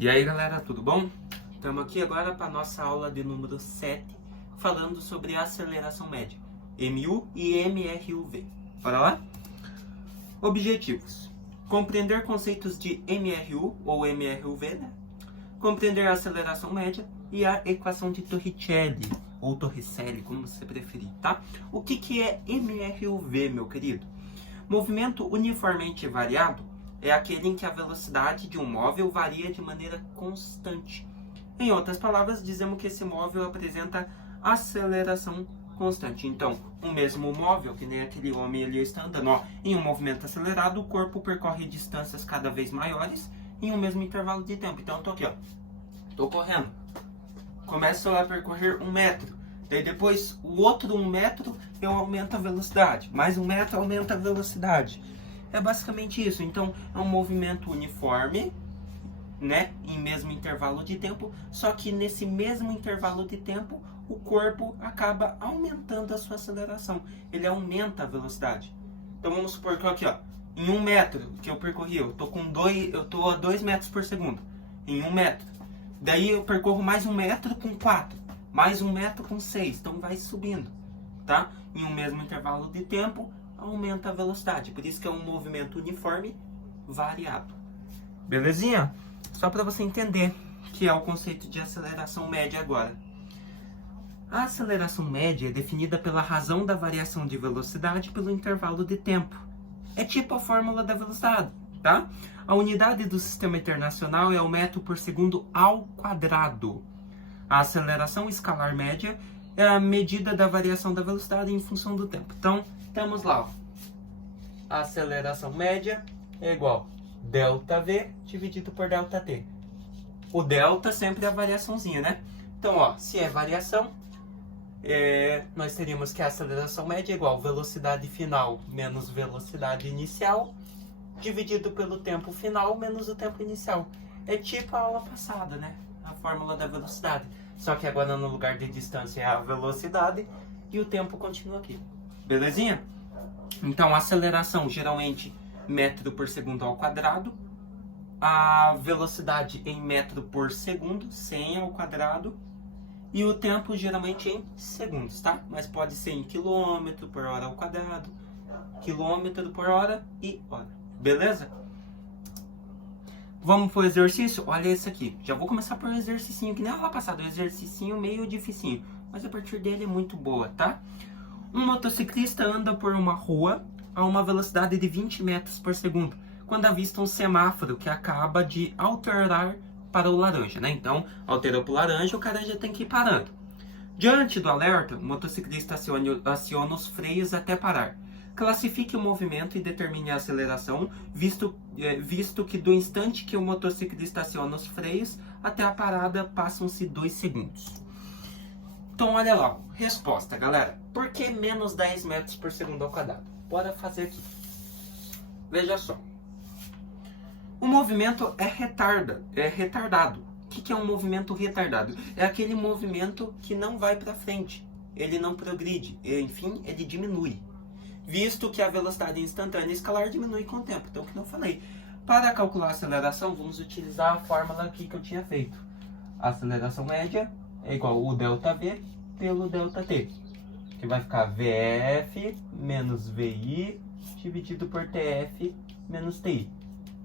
E aí galera, tudo bom? Estamos aqui agora para a nossa aula de número 7, falando sobre aceleração média, MU e MRUV. Bora lá? Objetivos: compreender conceitos de MRU ou MRUV, né? Compreender a aceleração média e a equação de Torricelli, ou Torricelli, como você preferir, tá? O que é MRUV, meu querido? Movimento uniformemente variado é aquele em que a velocidade de um móvel varia de maneira constante. Em outras palavras, dizemos que esse móvel apresenta aceleração constante. Então, o mesmo móvel, que nem aquele homem ali está andando, ó, em um movimento acelerado, o corpo percorre distâncias cada vez maiores em um mesmo intervalo de tempo. Então, eu tô aqui, ó, tô correndo, começo a percorrer 1 metro. Daí depois, o outro 1 metro, eu aumento a velocidade. Mais 1 metro, aumenta a velocidade. É basicamente isso. Então, é um movimento uniforme, né, em mesmo intervalo de tempo, só que nesse mesmo intervalo de tempo, o corpo acaba aumentando a sua aceleração. Ele aumenta a velocidade. Então, vamos supor que aqui, ó, em 1 metro que eu percorri, eu tô a 2 metros por segundo. Em 1 metro. Daí eu percorro mais 1 metro com 4. Mais 1 metro com 6. Então, vai subindo, tá? Em um mesmo intervalo de tempo, aumenta a velocidade. Por isso que é um movimento uniforme variado. Belezinha? Só para você entender que é o conceito de aceleração média agora. A aceleração média é definida pela razão da variação de velocidade pelo intervalo de tempo. É tipo a fórmula da velocidade, tá? A unidade do sistema internacional é o metro por segundo ao quadrado. A aceleração escalar média é a medida da variação da velocidade em função do tempo. Então, estamos lá, ó. A aceleração média é igual a ΔV dividido por ΔT. O delta sempre é a variaçãozinha, né? Então, ó, se é variação, nós teríamos que a aceleração média é igual a velocidade final menos velocidade inicial, dividido pelo tempo final menos o tempo inicial. É tipo a aula passada, né? A fórmula da velocidade. Só que agora no lugar de distância é a velocidade e o tempo continua aqui. Belezinha? Então, a aceleração geralmente metro por segundo ao quadrado. A velocidade em metro por segundo, 100 ao quadrado. E o tempo geralmente em segundos, tá? Mas pode ser em quilômetro por hora ao quadrado, quilômetro por hora e hora. Beleza? Vamos pro exercício? Olha esse aqui. Já vou começar por um exercício que nem a aula passada. Um exercício meio dificinho. Mas a partir dele é muito boa, tá? Um motociclista anda por uma rua a uma velocidade de 20 metros por segundo, quando avista um semáforo que acaba de alterar para o laranja, né? Então, alterou para o laranja, o cara já tem que ir parando. Diante do alerta, o motociclista aciona os freios até parar. Classifique o movimento e determine a aceleração, visto que do instante que o motociclista aciona os freios até a parada passam-se 2 segundos. Então, olha lá, resposta, galera. Por que menos 10 metros por segundo ao quadrado? Bora fazer aqui. Veja só. O movimento é retardado. O que é um movimento retardado? É aquele movimento que não vai para frente. Ele não progride. Enfim, ele diminui. Visto que a velocidade instantânea escalar diminui com o tempo. Então, o que eu falei. Para calcular a aceleração, vamos utilizar a fórmula aqui que eu tinha feito. A aceleração média é igual o ΔV pelo ΔT, que vai ficar VF menos VI dividido por TF menos TI.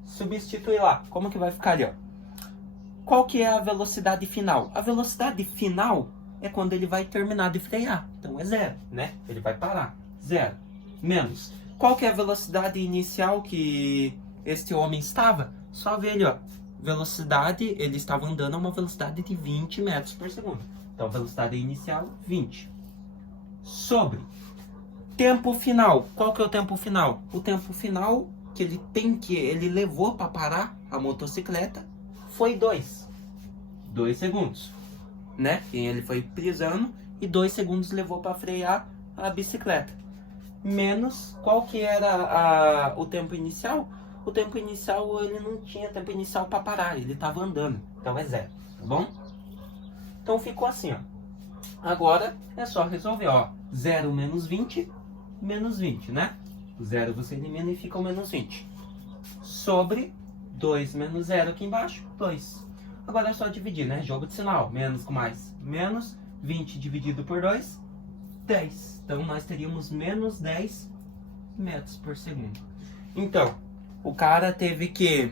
Substitui lá. Como que vai ficar ali, ó? Qual que é a velocidade final? A velocidade final é quando ele vai terminar de frear. Então é 0, né? Ele vai parar. 0. Menos. Qual que é a velocidade inicial que este homem estava? Só ver ali, ó. Velocidade, ele estava andando a uma velocidade de 20 metros por segundo. Então, velocidade inicial, 20. Sobre tempo final. Qual que é o tempo final? O tempo final que ele levou para parar a motocicleta foi 2 segundos, né? E ele foi pisando e 2 segundos levou para frear a bicicleta. Menos, qual que era o tempo inicial? O tempo inicial, ele não tinha tempo inicial para parar, ele estava andando. Então é 0, tá bom? Então ficou assim, ó. Agora é só resolver, ó. 0 menos 20, né? O 0 você elimina e fica o menos 20. Sobre 2 menos 0 aqui embaixo, 2. Agora é só dividir, né? Jogo de sinal. Menos com mais. Menos 20 dividido por 2, 10. Então, nós teríamos menos 10 metros por segundo. Então, o cara teve que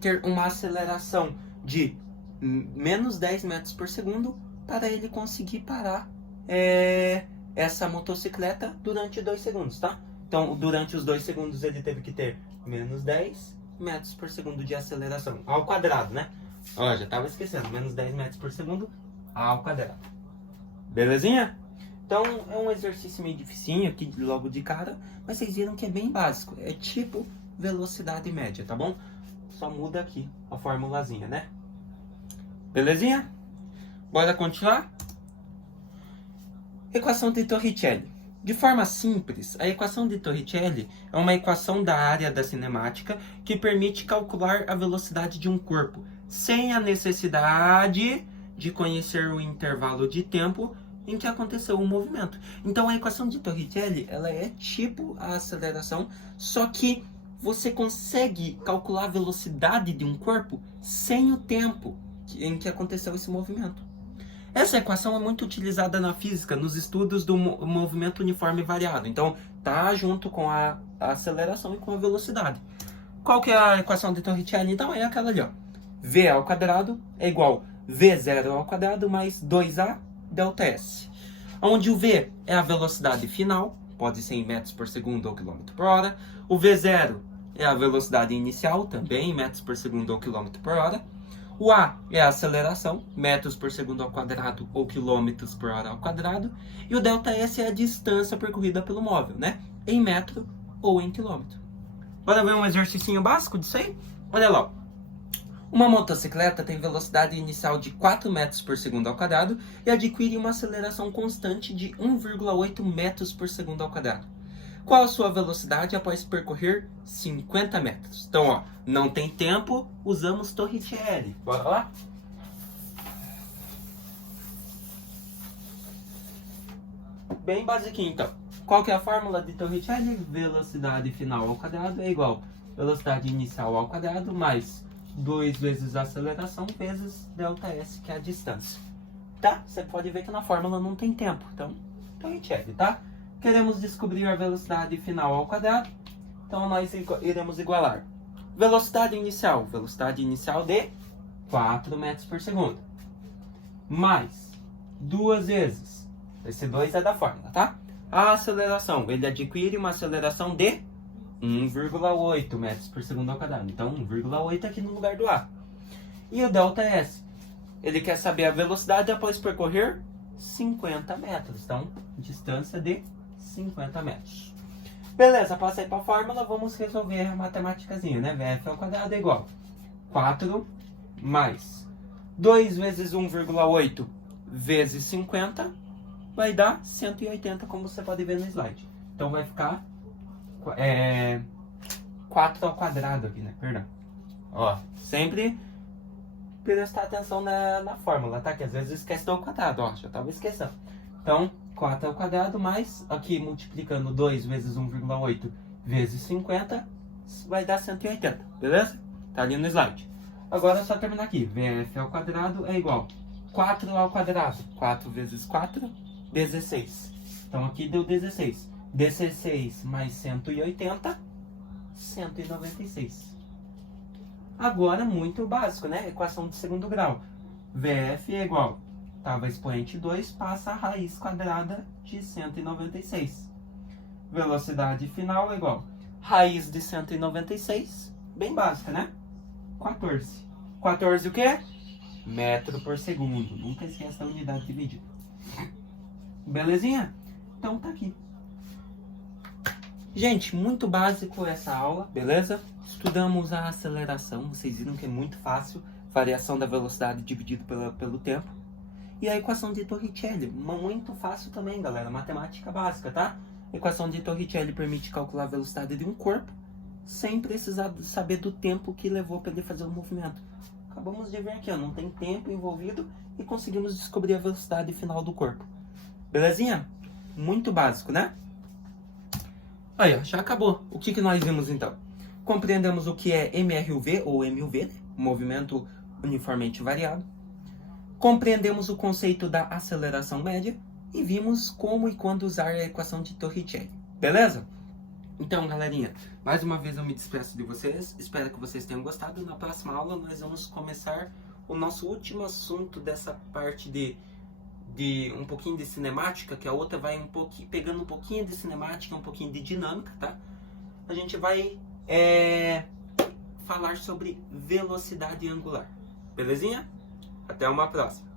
ter uma aceleração de menos 10 metros por segundo para ele conseguir parar essa motocicleta durante 2 segundos, tá? Então, durante os 2 segundos ele teve que ter menos 10 metros por segundo de aceleração, ao quadrado, né? Ó, já tava esquecendo, menos 10 metros por segundo ao quadrado. Belezinha? Então, é um exercício meio dificinho aqui logo de cara, mas vocês viram que é bem básico. É tipo velocidade média, tá bom? Só muda aqui a formulazinha, né? Belezinha? Bora continuar? Equação de Torricelli. De forma simples, a equação de Torricelli é uma equação da área da cinemática que permite calcular a velocidade de um corpo, sem a necessidade de conhecer o intervalo de tempo em que aconteceu o movimento. Então a equação de Torricelli, ela é tipo a aceleração, só que você consegue calcular a velocidade de um corpo sem o tempo em que aconteceu esse movimento. Essa equação é muito utilizada na física, nos estudos do movimento uniforme variado. Então, tá junto com a aceleração e com a velocidade. Qual que é a equação de Torricelli? Então, é aquela ali, ó. V ao quadrado é igual V0 ao quadrado mais 2A ΔS. Onde o V é a velocidade final, pode ser em metros por segundo ou quilômetro por hora. O V0 é a velocidade inicial, também em metros por segundo ou quilômetro por hora. O A é a aceleração, metros por segundo ao quadrado ou quilômetros por hora ao quadrado. E o ΔS é a distância percorrida pelo móvel, né? Em metro ou em quilômetro. Bora ver um exercício básico disso aí? Olha lá. Uma motocicleta tem velocidade inicial de 4 metros por segundo ao quadrado e adquire uma aceleração constante de 1,8 metros por segundo ao quadrado. Qual a sua velocidade após percorrer 50 metros? Então, ó, não tem tempo, usamos Torricelli. Bora lá? Bem basiquinho, então. Qual que é a fórmula de Torricelli? Velocidade final ao quadrado é igual a velocidade inicial ao quadrado mais 2 vezes a aceleração vezes ΔS, que é a distância. Tá? Você pode ver que na fórmula não tem tempo. Então, Torricelli, tá? Queremos descobrir a velocidade final ao quadrado, então nós iremos igualar velocidade inicial de 4 metros por segundo, mais 2 vezes, esse 2 é da fórmula, tá? A aceleração, ele adquire uma aceleração de 1,8 metros por segundo ao quadrado, então 1,8 aqui no lugar do A. E o ΔS, ele quer saber a velocidade após percorrer 50 metros, então distância de 50 metros. Beleza, passei para a fórmula, vamos resolver a matemáticazinha, né? VF ao quadrado é igual a 4 mais 2 vezes 1,8 vezes 50 vai dar 180, como você pode ver no slide. Então vai ficar 4 ao quadrado aqui, né? Perdão. Ó, sempre prestar atenção na fórmula, tá? Que às vezes esquece do quadrado, ó, já estava esquecendo. Então, 4 ao quadrado mais, aqui multiplicando 2 vezes 1,8 vezes 50, vai dar 180, beleza? Tá ali no slide. Agora é só terminar aqui. VF ao quadrado é igual a 4 ao quadrado. 4 vezes 4, 16. Então aqui deu 16. 16 mais 180, 196. Agora, muito básico, né? Equação de segundo grau. VF é igual a Tava expoente 2, passa a raiz quadrada de 196. Velocidade final é igual a raiz de 196, bem básica, né? 14. 14 o quê? Metro por segundo. Nunca esqueça a unidade de medida. Belezinha? Então tá aqui. Gente, muito básico essa aula, beleza? Estudamos a aceleração, vocês viram que é muito fácil. Variação da velocidade dividido pelo tempo. E a equação de Torricelli, muito fácil também, galera, matemática básica, tá? A equação de Torricelli permite calcular a velocidade de um corpo sem precisar saber do tempo que levou para ele fazer o movimento. Acabamos de ver aqui, ó, não tem tempo envolvido e conseguimos descobrir a velocidade final do corpo. Belezinha? Muito básico, né? Aí, ó, já acabou. O que nós vimos então? Compreendemos o que é MRUV ou MUV, né? Movimento uniformemente variado. Compreendemos o conceito da aceleração média e vimos como e quando usar a equação de Torricelli. Beleza? Então, galerinha, mais uma vez eu me despeço de vocês. Espero que vocês tenham gostado. Na próxima aula nós vamos começar o nosso último assunto dessa parte de um pouquinho de cinemática, que a outra vai pegando um pouquinho de cinemática, um pouquinho de dinâmica, tá? A gente vai falar sobre velocidade angular. Belezinha? Até uma próxima.